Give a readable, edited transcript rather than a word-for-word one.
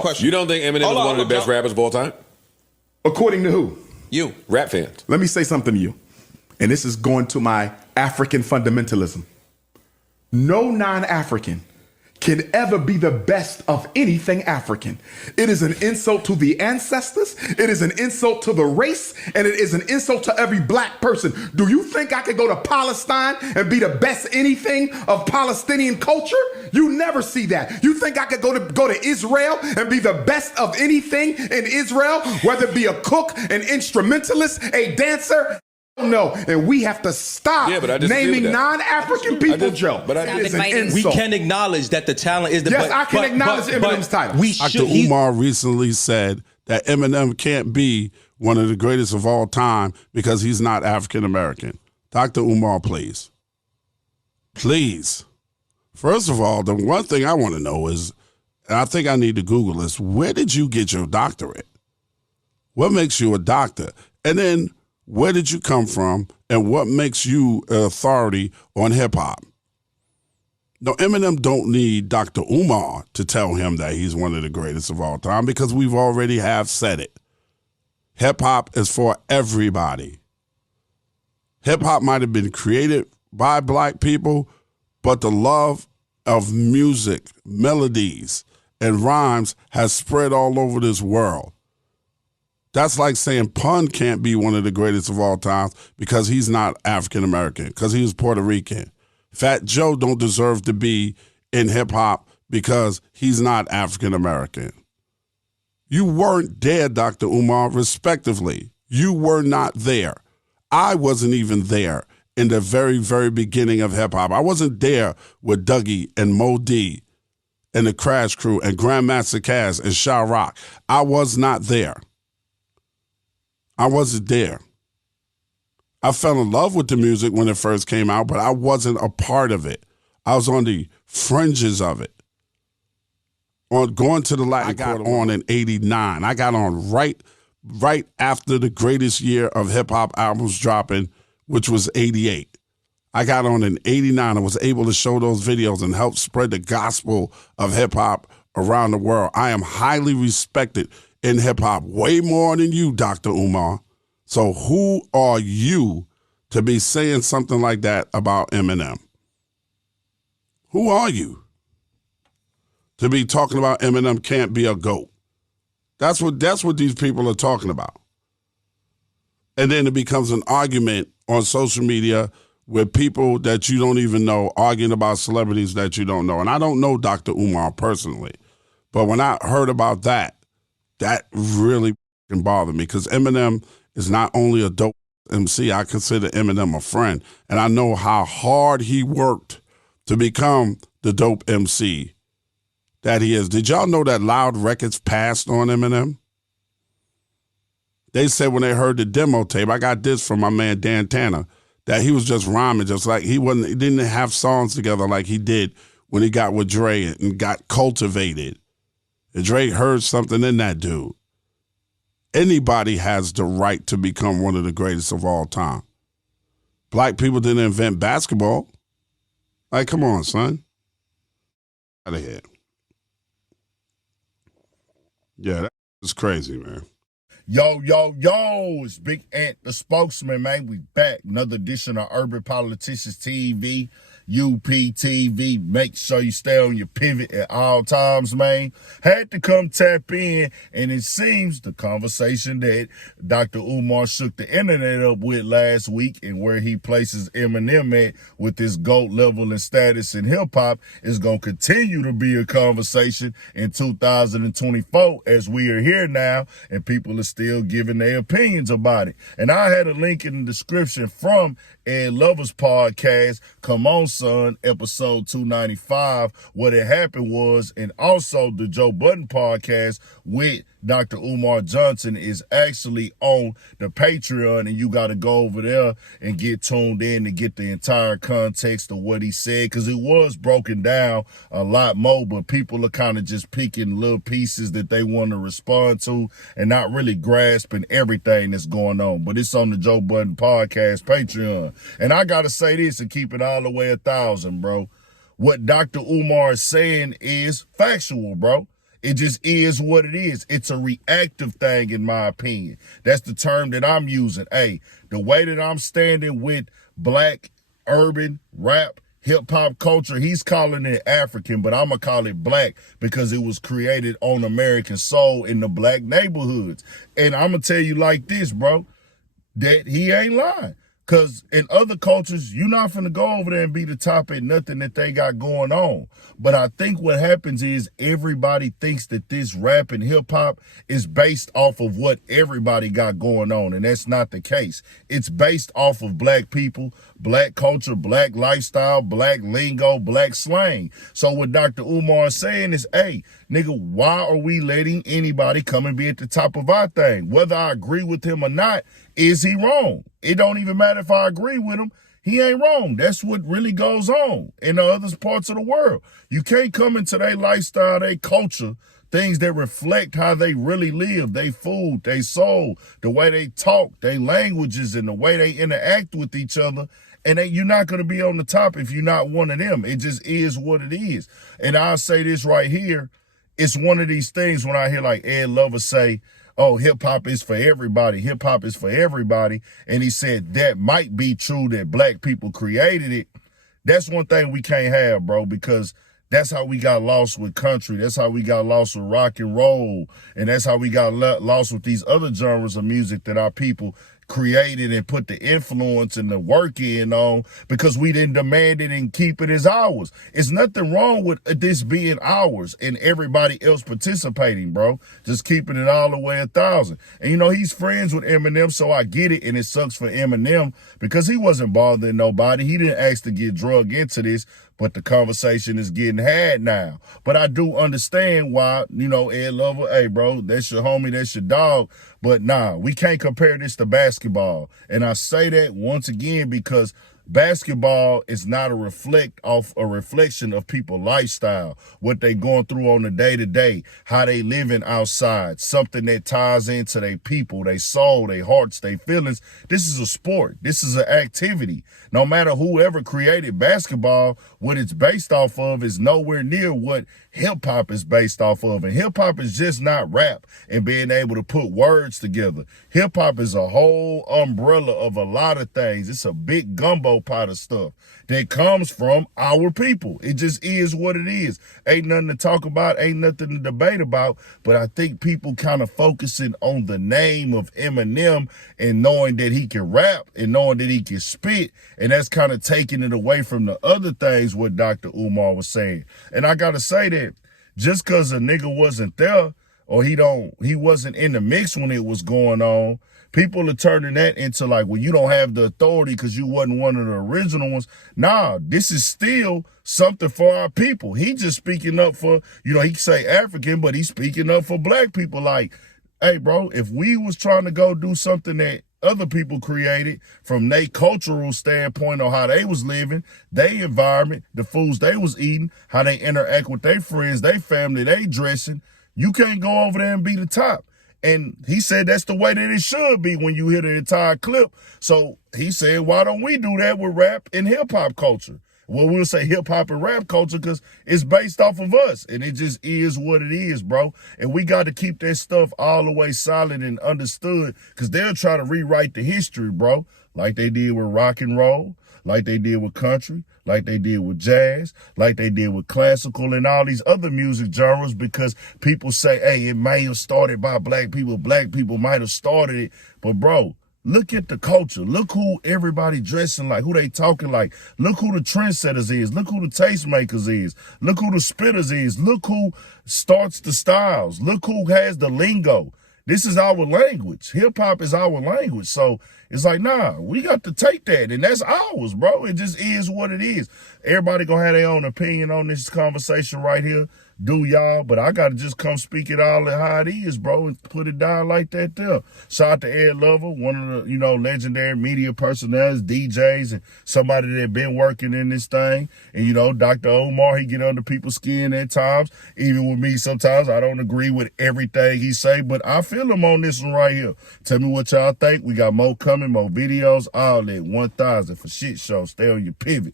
the question. You don't think Eminem is one of the best rappers of all time? According to who? You. Rap fans. Let me say something to you. And this is going to my African fundamentalism. No non-African can ever be the best of anything African. It is an insult to the ancestors, it is an insult to the race, and it is an insult to every black person. Do you think I could go to Palestine and be the best anything of Palestinian culture? You never see that. You think I could go to Israel and be the best of anything in Israel, whether it be a cook, an instrumentalist, a dancer? No, and we have to stop naming non-African people, Joe. But it is an insult. We can acknowledge that the talent is the yes, I can acknowledge Eminem's title. Dr. Umar recently said that Eminem can't be one of the greatest of all time because he's not African American. Dr. Umar, please. Please. First of all, the one thing I want to know is, and I think I need to Google this, where did you get your doctorate? What makes you a doctor? And then, where did you come from, and what makes you an authority on hip-hop? No, Eminem don't need Dr. Umar to tell him that he's one of the greatest of all time because we've already have said it. Hip-hop is for everybody. Hip-hop might have been created by black people, but the love of music, melodies, and rhymes has spread all over this world. That's like saying Pun can't be one of the greatest of all time because he's not African-American, because he was Puerto Rican. Fat Joe don't deserve to be in hip-hop because he's not African-American. You weren't there, Dr. Umar, respectively. You were not there. I wasn't even there in the very, very beginning of hip-hop. I wasn't there with Dougie and Mo D and the Crash Crew and Grandmaster Caz and Sha Rock. I was not there. I wasn't there. I fell in love with the music when it first came out, but I wasn't a part of it. I was on the fringes of it. On going to the Latin Quarter on in '89. I got on right after the greatest year of hip-hop albums dropping, which was '88. I got on in '89 and was able to show those videos and help spread the gospel of hip-hop around the world. I am highly respected in hip-hop, way more than you, Dr. Umar. So who are you to be saying something like that about Eminem? Who are you to be talking about Eminem can't be a GOAT? That's what these people are talking about. And then it becomes an argument on social media with people that you don't even know arguing about celebrities that you don't know. And I don't know Dr. Umar personally, but when I heard about that really bothered me because Eminem is not only a dope MC, I consider Eminem a friend. And I know how hard he worked to become the dope MC that he is. Did y'all know that Loud Records passed on Eminem? They said when they heard the demo tape, I got this from my man Dan Tanner, that he was just rhyming, just like he didn't have songs together like he did when he got with Dre and got cultivated. And Dre heard something in that dude. Anybody has the right to become one of the greatest of all time. Black people didn't invent basketball. Like, come on, son. Out of here. Yeah, that's crazy, man. Yo, it's Big Ant, the spokesman, man. We back. Another edition of Urban Politicians TV, UPTV. Make sure you stay on your pivot at all times, man. Had to come tap in, and it seems the conversation that Dr. Umar shook the internet up with last week and where he places Eminem at with this GOAT level and status in hip-hop is going to continue to be a conversation in 2024 as we are here now, and people are still giving their opinions about it. And I had a link in the description from Ed Lover's podcast, Come On Son, episode 295. What had happened was, and also the Joe Budden podcast with Dr. Umar Johnson is actually on the Patreon, and you got to go over there and get tuned in to get the entire context of what he said, because it was broken down a lot more, but people are kind of just picking little pieces that they want to respond to and not really grasping everything that's going on. But it's on the Joe Budden podcast Patreon. And I got to say this and keep it all the way 1,000, bro. What Dr. Umar is saying is factual, bro. It just is what it is. It's a reactive thing, in my opinion. That's the term that I'm using. Hey, the way that I'm standing with black, urban, rap, hip-hop culture, he's calling it African, but I'm going to call it black because it was created on American soul in the black neighborhoods. And I'm going to tell you like this, bro, that he ain't lying. Because in other cultures, you're not finna go over there and be the top at nothing that they got going on. But I think what happens is everybody thinks that this rap and hip hop is based off of what everybody got going on. And that's not the case. It's based off of black people, black culture, black lifestyle, black lingo, black slang. So what Dr. Umar is saying is, hey, nigga, why are we letting anybody come and be at the top of our thing? Whether I agree with him or not, is he wrong? It don't even matter if I agree with him. He ain't wrong. That's what really goes on in the other parts of the world. You can't come into their lifestyle, their culture, things that reflect how they really live, their food, their soul, the way they talk, their languages, and the way they interact with each other. And you're not going to be on the top if you're not one of them. It just is what it is. And I'll say this right here. It's one of these things when I hear like Ed Lover say, oh, hip-hop is for everybody. Hip-hop is for everybody. And he said that might be true that black people created it. That's one thing we can't have, bro, because that's how we got lost with country. That's how we got lost with rock and roll. And that's how we got lost with these other genres of music that our people created and put the influence and the work in on because we didn't demand it and keep it as ours. It's nothing wrong with this being ours and everybody else participating, bro. Just keeping it all the way 1,000. And you know, he's friends with Eminem, so I get it. And it sucks for Eminem because he wasn't bothering nobody. He didn't ask to get drugged into this, but the conversation is getting had now. But I do understand why, you know, Ed Lover, hey, bro, that's your homie, that's your dog. But nah, we can't compare this to basketball. And I say that once again because basketball is not a reflection of people's lifestyle, what they going through on the day-to-day, how they living outside, something that ties into their people, their soul, their hearts, their feelings. This is a sport. This is an activity. No matter whoever created basketball, what it's based off of is nowhere near what hip-hop is based off of. And hip-hop is just not rap and being able to put words together. Hip-hop is a whole umbrella of a lot of things. It's a big gumbo pot of stuff that comes from our people. It just is what it is. Ain't nothing to talk about, ain't nothing to debate about, but I think people kind of focusing on the name of Eminem and knowing that he can rap and knowing that he can spit, and that's kind of taking it away from the other things what Dr. Umar was saying. And I gotta say that just because a nigga wasn't there or he wasn't in the mix when it was going on, people are turning that into like, well, you don't have the authority because you wasn't one of the original ones. Nah, this is still something for our people. He just speaking up for, you know, he can say African, but he's speaking up for black people. Like, hey, bro, if we was trying to go do something that other people created from their cultural standpoint on how they was living, their environment, the foods they was eating, how they interact with their friends, their family, they dressing, you can't go over there and be the top. And he said that's the way that it should be when you hear the entire clip. So he said, why don't we do that with rap and hip-hop culture? Well, we'll say hip-hop and rap culture because it's based off of us. And it just is what it is, bro. And we got to keep that stuff all the way solid and understood because they'll try to rewrite the history, bro, like they did with rock and roll, like they did with country, like they did with jazz, like they did with classical and all these other music genres because people say, hey, it may have started by black people might have started it. But, bro, look at the culture. Look who everybody dressing like, who they talking like. Look who the trendsetters is. Look who the tastemakers is. Look who the spitters is. Look who starts the styles. Look who has the lingo. This is our language. Hip-hop is our language. So it's like, nah, we got to take that, and that's ours, bro. It just is what it is. Everybody gonna have their own opinion on this conversation right here. Do y'all, but I gotta just come speak it all how it is, bro, and put it down like that there. Shout out to Ed Lover, one of the, you know, legendary media personalities, DJs, and somebody that been working in this thing. And, you know, Dr. Umar, he get under people's skin at times. Even with me, sometimes I don't agree with everything he say, but I feel him on this one right here. Tell me what y'all think. We got more coming, more videos, all that 1,000 for shit show. Stay on your pivot.